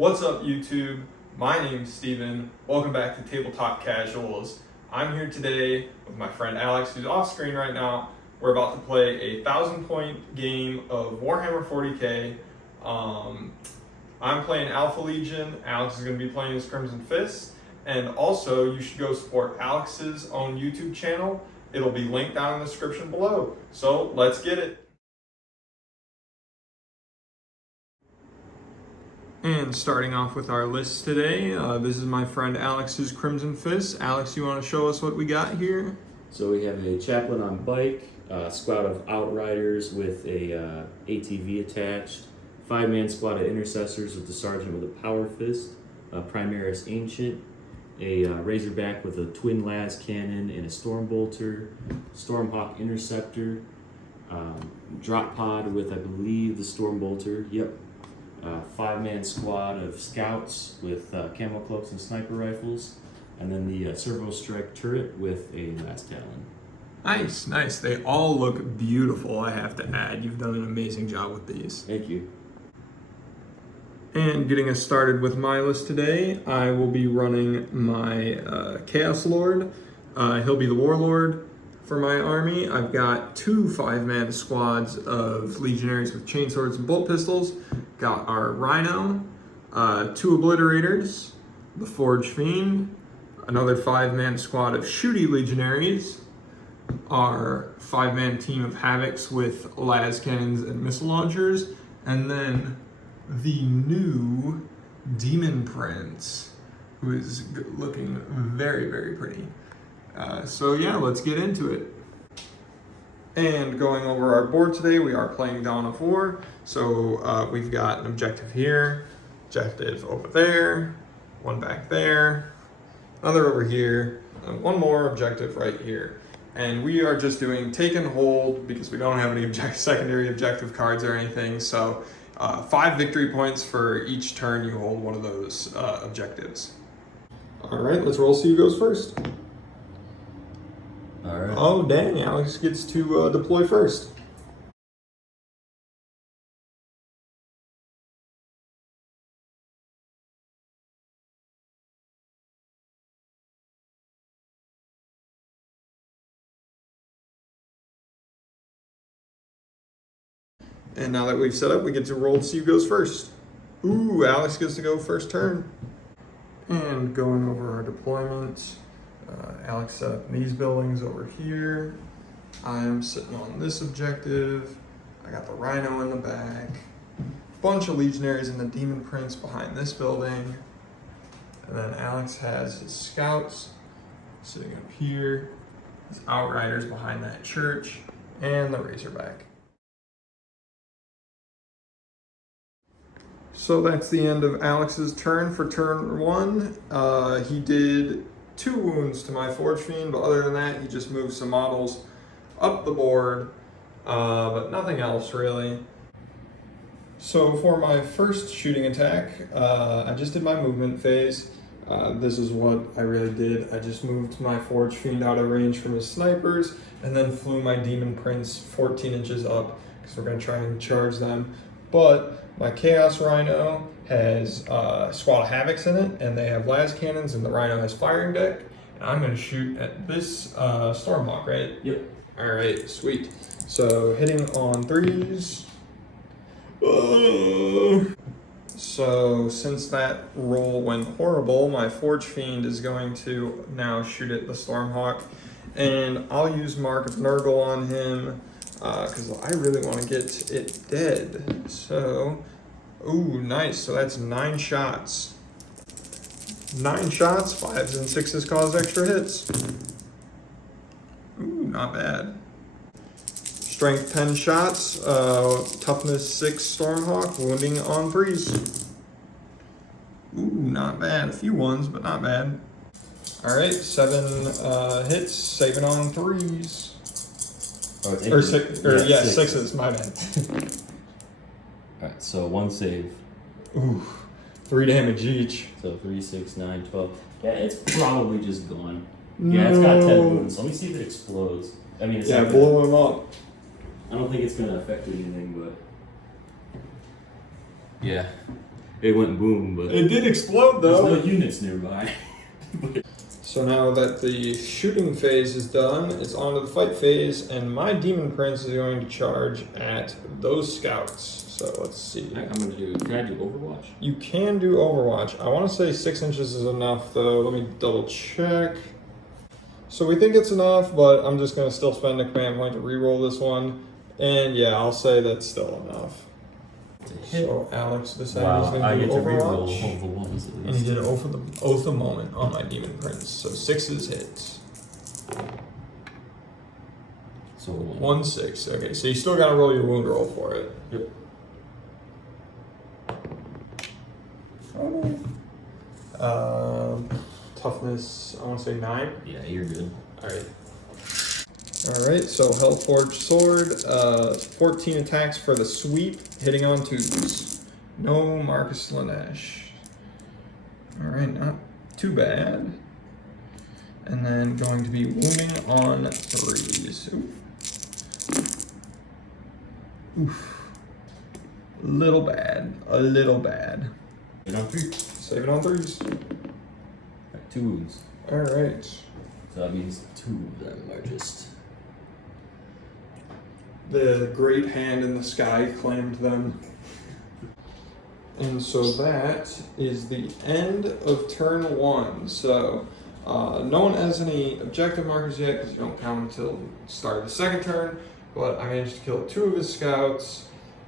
What's up, YouTube? My name's Steven. Welcome back to Tabletop Casuals. I'm here today with my friend Alex, who's off screen right now. We're about to play a 1,000-point game of Warhammer 40K. I'm playing Alpha Legion. Alex is going to be playing as Crimson Fist. And also, you should go support Alex's own YouTube channel. It'll be linked down in the description below. So, let's get it. And starting off with our list today, this is my friend Alex's Crimson Fist. Alex, you want to show us what we got here? So we have a chaplain on bike, a squad of outriders with a ATV attached, 5-man squad of intercessors with the sergeant with a power fist, a Primaris Ancient, a Razorback with a twin las cannon and a storm bolter, Stormhawk Interceptor, drop pod with I believe the storm bolter. Yep. 5-man squad of scouts with camo cloaks and sniper rifles, and then the servo strike turret with a last talon. Nice, nice. They all look beautiful, I have to add. You've done an amazing job with these. Thank you. And getting us started with my list today, I will be running my Chaos Lord. He'll be the Warlord for my army. I've got 2 5-man squads of legionaries with chainswords and bolt pistols. Got our Rhino, 2 Obliterators, the Forge Fiend, another 5-man squad of shooty legionaries, our 5-man team of Havocs with las cannons and missile launchers, and then the new Demon Prince, who is looking very, very pretty. So yeah, let's get into it. And going over our board today, we are playing Dawn of War. So we've got an objective here, objective over there, one back there, another over here, and one more objective right here. And we are just doing take and hold because we don't have any secondary objective cards or anything. So 5 victory points for each turn you hold one of those objectives. All right, let's roll. See who goes first. All right. Oh, dang, Alex gets to deploy first. And now that we've set up, we get to roll to see who goes first. Ooh, Alex gets to go first turn. And going over our deployment, Alex set up these buildings over here. I'm sitting on this objective. I got the Rhino in the back. Bunch of legionaries and the Demon Prince behind this building. And then Alex has his scouts sitting up here. His outriders behind that church. And the Razorback. So that's the end of Alex's turn for turn 1. He did 2 wounds to my Forge Fiend, but other than that, he just moved some models up the board, but nothing else really. So for my first shooting attack, I just did my movement phase. This is what I really did. I just moved my Forge Fiend out of range from his snipers, and then flew my Demon Prince 14 inches up, because we're going to try and charge them. But my Chaos Rhino has a squad of Havocs in it, and they have las cannons, and the Rhino has firing deck. And I'm going to shoot at this Stormhawk, right? Yep. All right, sweet. So hitting on 3s. So since that roll went horrible, my Forge Fiend is going to now shoot at the Stormhawk. And I'll use Mark of Nurgle on him, because I really want to get it dead. So, ooh, nice. So that's 9 shots. 9 shots, 5s and 6s cause extra hits. Ooh, not bad. Strength 10 shots, toughness 6 Stormhawk, wounding on 3s. Ooh, not bad. A few 1s, but not bad. All right, 7 hits, saving on 3s. Oh, Or 6, or yeah, 6s, my bad. Alright, so 1 save. Ooh, 3 damage each. So 3, 6, 9, 12. Yeah, it's probably just gone. Yeah, it's got 10 wounds. Let me see if it explodes. I mean, it's yeah, blow him up. I don't think it's going to affect anything, but... Yeah. It went boom, but It did explode there's though. no units nearby. So now that the shooting phase is done, it's on to the fight phase, and my Demon Prince is going to charge at those scouts. So let's see. I'm gonna do. Can I do Overwatch? You can do Overwatch. I want to say 6 inches is enough though. Let me double check. So we think it's enough, but I'm just going to still spend a command point to reroll this one. And yeah, I'll say that's still enough. So Alex decided Wow, he's I going to get do to reroll Overwatch. all the ones at And he least. did Oath of Moment on my Demon Prince. So 6s hits. So 1-6. Okay, so you still got to roll your wound roll for it. Yep. Toughness, I want to say 9. Yeah, you're good. Alright. Alright, so Hellforged Sword, 14 attacks for the sweep, hitting on 2s. No Marcus Lanesh. Alright, not too bad. And then going to be wounding on 3s. Oof. A little bad. A little bad. Hit on 3. Save it on 3s. Got 2 wounds. Alright. So that means 2 of them are just. The great hand in the sky claimed them. And so that is the end of turn 1. So no one has any objective markers yet because you don't count until the start of the second turn. But I managed to kill 2 of his scouts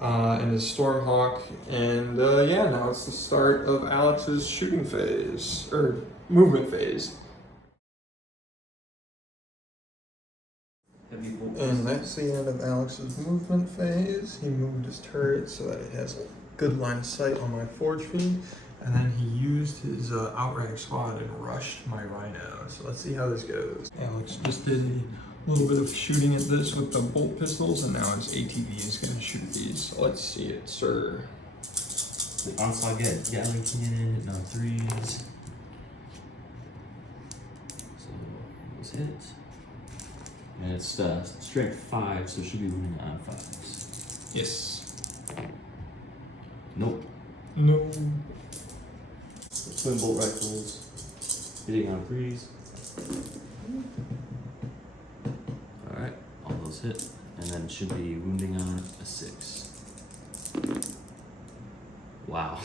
and his Stormhawk. And yeah, now it's the start of Alex's shooting phase, or movement phase. And that's the end of Alex's movement phase. He moved his turret so that it has a good line of sight on my forge feed. And then he used his outrider squad and rushed my rhino. So let's see how this goes. Alex just did a little bit of shooting at this with the bolt pistols, and now his ATV is going to shoot these. So let's see it, sir. The onslaught get Gatling cannon, hitting on 3s. So those hits. And it's strength 5, so it should be winning on 5s. Yes. Nope. No. Twin bolt rifles, hitting on 3s. Alright, all those hit. And then should be wounding on a 6. Wow.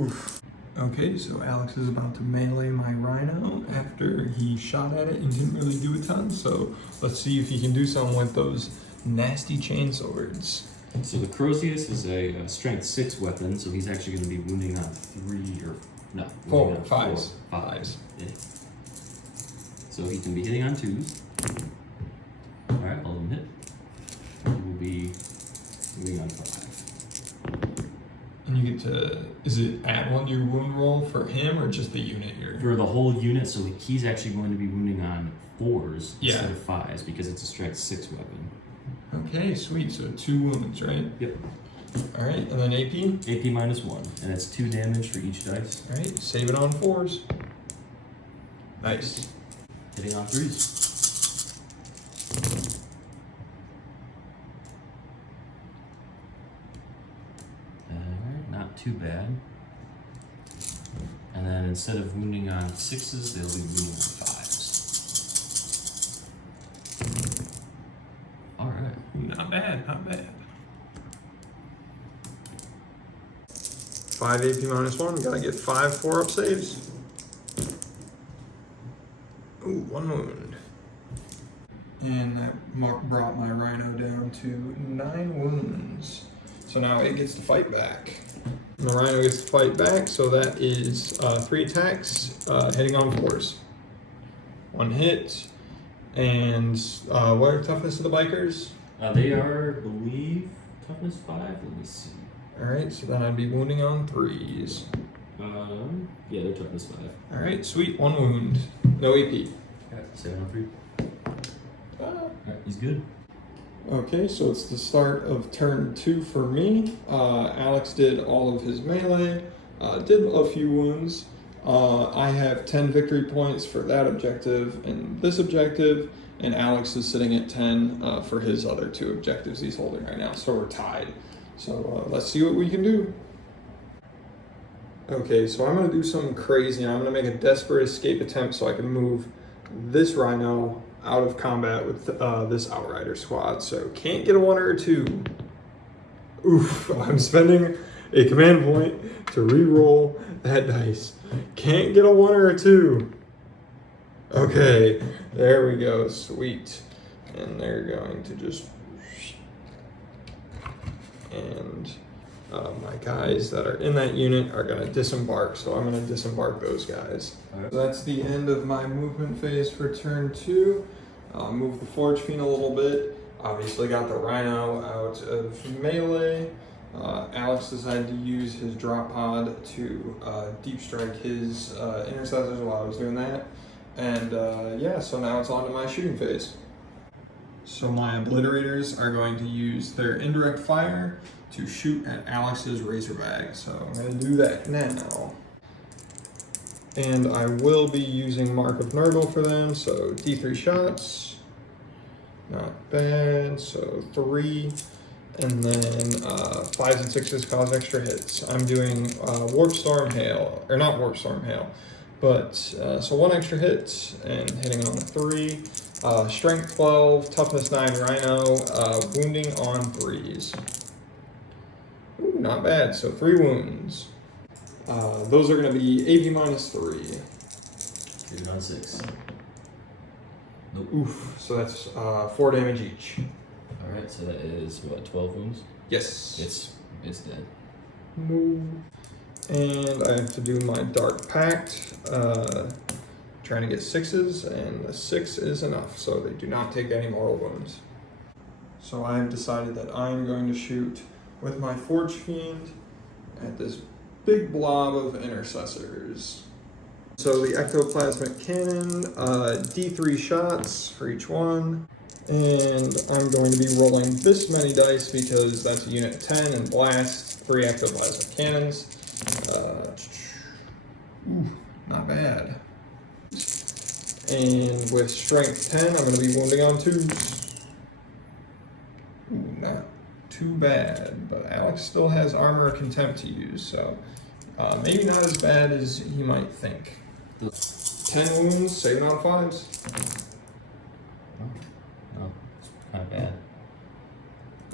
Oof. Okay, so Alex is about to melee my rhino after he shot at it and didn't really do a ton. So let's see if he can do something with those nasty chain swords. So the Crozius is a strength 6 weapon, so he's actually going to be wounding on 3 or no, wounding on 5s. 5s. Yeah. So he can be hitting on 2s. Alright, all of them hit. He will be wounding on 5. And you get to, is it add 1 to your wound roll for him or just the unit here? For the whole unit, so he's actually going to be wounding on 4s Yeah. instead of 5s because it's a strength 6 weapon. Okay, sweet. So 2 wounds, right? Yep. All right, and then AP? AP minus 1, and it's 2 damage for each dice. All right, save it on 4s. Nice. Hitting on 3s. Alright, not too bad. And then instead of wounding on 6s, they'll be wounding on 5s. Alright. Not bad, not bad. 5 AP minus 1, gotta get 5 4-up saves. Ooh, 1 wound. And that brought my rhino down to 9 wounds. So now it gets to fight back. And the rhino gets to fight back, so that is 3 attacks, hitting on 4s. 1 hit. And what are toughness of the bikers? They are, I believe, toughness 5. Let me see. Alright, so then I'd be wounding on 3s. Yeah, they're toughness 5. Alright, sweet, 1 wound. No AP. Alright, 7 on 3. Alright, he's good. Okay, so it's the start of turn 2 for me. Alex did all of his melee, did a few wounds. I have 10 victory points for that objective and this objective, and Alex is sitting at 10 for his other 2 objectives he's holding right now, so we're tied. So let's see what we can do. Okay, so I'm gonna do something crazy. I'm gonna make a desperate escape attempt so I can move this rhino out of combat with this outrider squad. So can't get a 1 or a 2. Oof, I'm spending a command point to re-roll that dice. Can't get a 1 or a 2. Okay, there we go, sweet. And they're going to just, and my guys that are in that unit are gonna disembark, so I'm gonna disembark those guys. So that's the end of my movement phase for turn 2. Move the Forge Fiend a little bit. Obviously got the Rhino out of melee. Alex decided to use his drop pod to deep strike his intercessors while I was doing that. And yeah, so now it's on to my shooting phase. So my obliterators are going to use their indirect fire to shoot at Alex's Razorback. So I'm going to do that now. And I will be using Mark of Nurgle for them. So D3 shots. Not bad. So 3. And then 5s and 6s cause extra hits. I'm doing Warp Storm Hail. Or not Warp Storm Hail. But so 1 extra hit and hitting on the 3. Strength 12, toughness 9 Rhino, wounding on 3s. Ooh, not bad, so 3 wounds. Those are going to be AP minus 3. Hit on 6. Nope. Oof, so that's 4 damage each. Alright, so that is what, 12 wounds? Yes. It's dead. Move. And I have to do my Dark Pact. Trying to get 6s, and the 6 is enough, so they do not take any mortal wounds. So I have decided that I'm going to shoot with my Forge Fiend at this big blob of intercessors. So the ectoplasmic cannon, D3 shots for each one, and I'm going to be rolling this many dice because that's a unit 10 and blast 3 ectoplasmic cannons. Ooh, not bad. And with strength 10, I'm going to be wounding on 2s. Ooh, not too bad, but Alex still has armor of contempt to use, so maybe not as bad as he might think. 10 wounds, saving on 5s. No, it's kind of bad.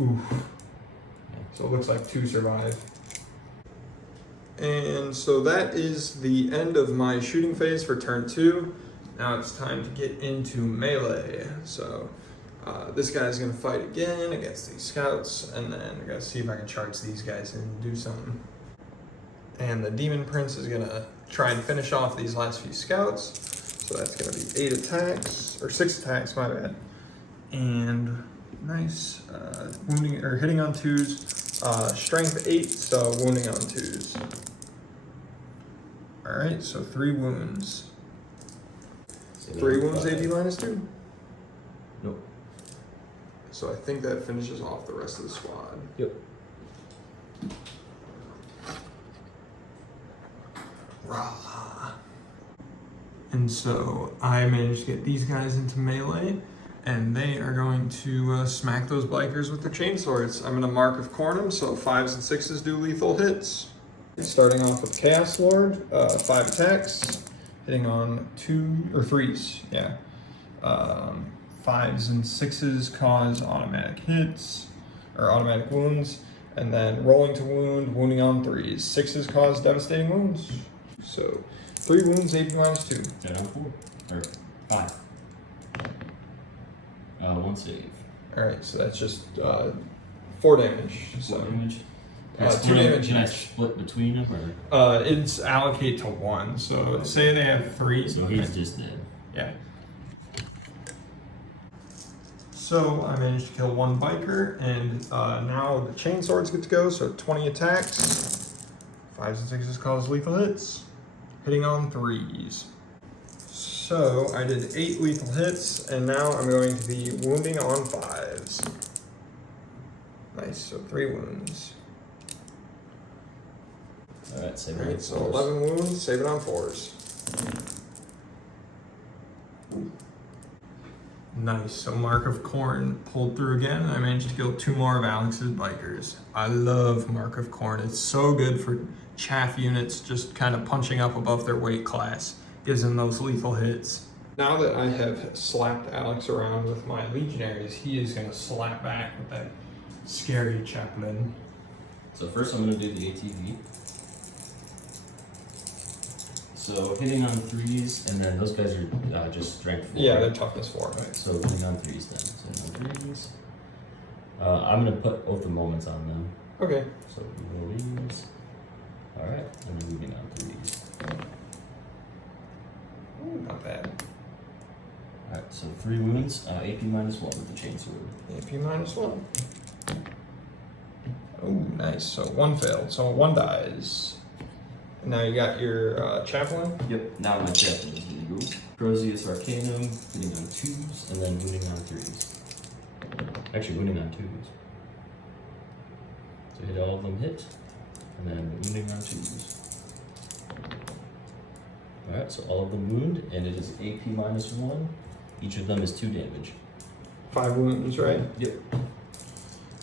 Oof. So it looks like 2 survive. And so that is the end of my shooting phase for turn 2. Now it's time to get into melee. So this guy's gonna fight again against these scouts, and then I gotta see if I can charge these guys and do something. And the Demon Prince is gonna try and finish off these last few scouts. So that's gonna be 8 attacks, or 6 attacks, my bad. And nice, wounding, or hitting on 2s, strength 8, so wounding on 2s. All right, so 3 wounds. 3 wounds, AP minus 2? Nope. So I think that finishes off the rest of the squad. Yep. Rah. And so I managed to get these guys into melee, and they are going to smack those bikers with their chainswords. I'm gonna Mark of Corn them, so 5s and 6s do lethal hits. Starting off with Chaos Lord, 5 attacks. Hitting on 2 or 3s, yeah. 5s and 6s cause automatic hits or automatic wounds, and then rolling to wound, wounding on 3s. 6s cause devastating wounds. So 3 wounds, AP minus 2. Dead on 4 or 5. 1 save. All right, so that's just 4 damage. 4 So damage. 2 damage. Can I each. split between them, or? It's allocate to 1. So say they have 3. So he's just dead. Yeah. So I managed to kill 1 biker, and now the chainswords get to go. So 20 attacks, 5s and 6s cause lethal hits, hitting on 3s. So I did 8 lethal hits, and now I'm going to be wounding on 5s. Nice. So 3 wounds. Alright, save it. Alright, so 11 wounds, save it on 4s. Nice, so Mark of Corn pulled through again, and I managed to kill 2 more of Alex's bikers. I love Mark of Corn, it's so good for chaff units just kind of punching up above their weight class. Gives them those lethal hits. Now that I have slapped Alex around with my legionaries, he is going to slap back with that scary chaplain. So first I'm going to do the ATV. So hitting on 3s, and then those guys are just strength 4. Yeah, they're toughness 4. Right, so hitting on 3s then. So hitting on 3s. I'm going to put both the moments on them. Okay. So roll these. Alright, and then moving on 3s. Ooh, not bad. Alright, so 3 wounds, AP -1 with the chainsword. AP -1. Oh, nice. So 1 failed. So 1 dies. And now you got your chaplain. Yep, now my chaplain is going to go. Crozius Arcanum, hitting on 2s, and then wounding on 3s. Actually, wounding on 2s. So hit all of them hit, and then wounding on 2s. Alright, so all of them wound, and it is AP -1. Each of them is 2 damage. 5 wounds, right? Yep.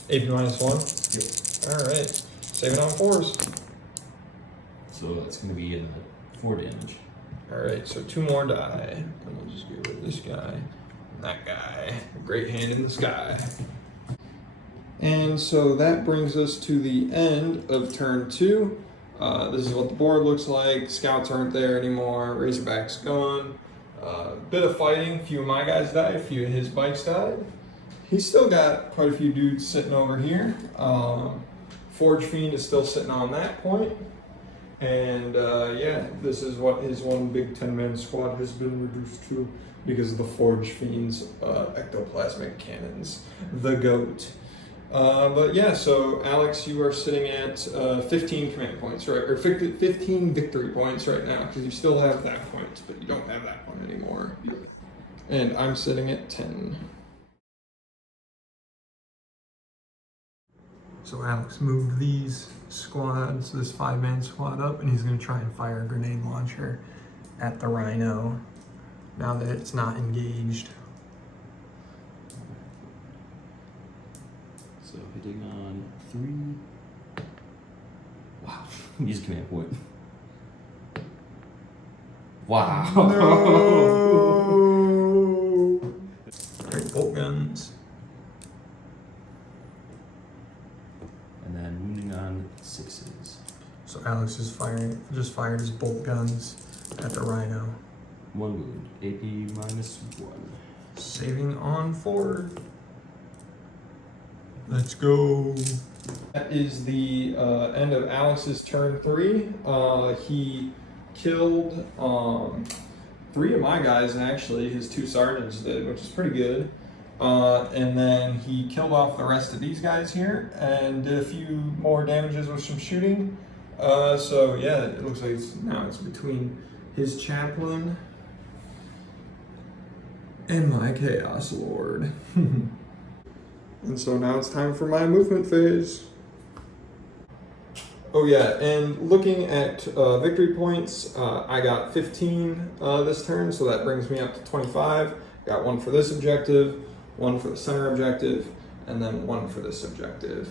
AP -1. Yep. Alright. Saving on 4s. So that's going to be 4 damage. Alright, so 2 more die. And we'll just get rid of this guy and that guy. Great hand in the sky. And so that brings us to the end of turn 2. This is what the board looks like. Scouts aren't there anymore. Razorback's gone. Bit of fighting. A few of my guys died. A few of his bikes died. He's still got quite a few dudes sitting over here. Forge Fiend is still sitting on that point. And yeah, this is what his one big 10-man squad has been reduced to because of the Forge Fiend's ectoplasmic cannons. The GOAT. But yeah, so Alex, you are sitting at 15 command points, right? Or 15 victory points right now, because you still have that point, but you don't have that one anymore. And I'm sitting at 10. So Alex moved these squads, this 5-man squad up, and he's going to try and fire a grenade launcher at the Rhino now that it's not engaged. So hitting on 3. Wow. Use command point. Wow. No. Alright, bolt guns. And then wounding on 6s. So Alex is just fired his bolt guns at the Rhino. 1 wound. AP -1. Saving on 4. Let's go. That is the end of Alex's turn 3. He killed 3 of my guys, actually. His 2 sergeants did, which is pretty good. And then he killed off the rest of these guys here and did a few more damages with some shooting. So yeah, it looks like it's between his chaplain and my Chaos Lord. And so now it's time for my movement phase. Oh yeah, and looking at victory points, I got 15 this turn, so that brings me up to 25. Got 1 for this objective, 1 for the center objective, and then 1 for this objective.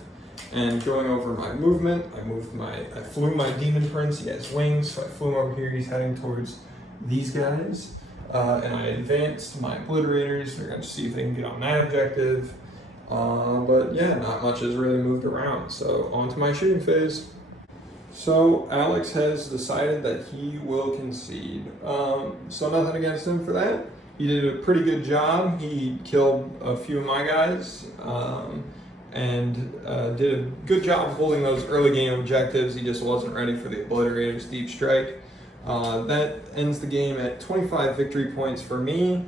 And going over my movement, I flew my Demon Prince. He has wings, so I flew him over here. He's heading towards these guys. And I advanced my Obliterators. They're going to see if they can get on that objective. But yeah, not much has really moved around. So on to my shooting phase. So Alex has decided that he will concede. So nothing against him for that. He did a pretty good job. He killed a few of my guys and did a good job holding those early game objectives. He just wasn't ready for the Obliterators Deep Strike. That ends the game at 25 victory points for me,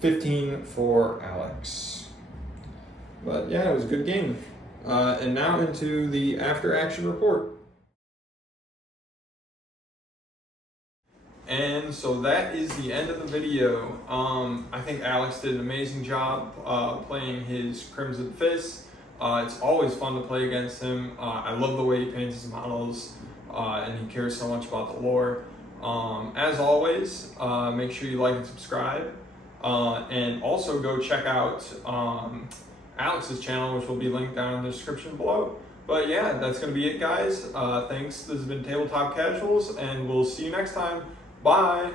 15 for Alex. But yeah, it was a good game. And now into the after action report. And so that is the end of the video. I think Alex did an amazing job playing his Crimson Fist. It's always fun to play against him. I love the way he paints his models, and he cares so much about the lore. As always, make sure you like and subscribe. And also go check out Alex's channel, which will be linked down in the description below. But yeah, that's going to be it, guys. Thanks. This has been Tabletop Casuals, and we'll see you next time. Bye.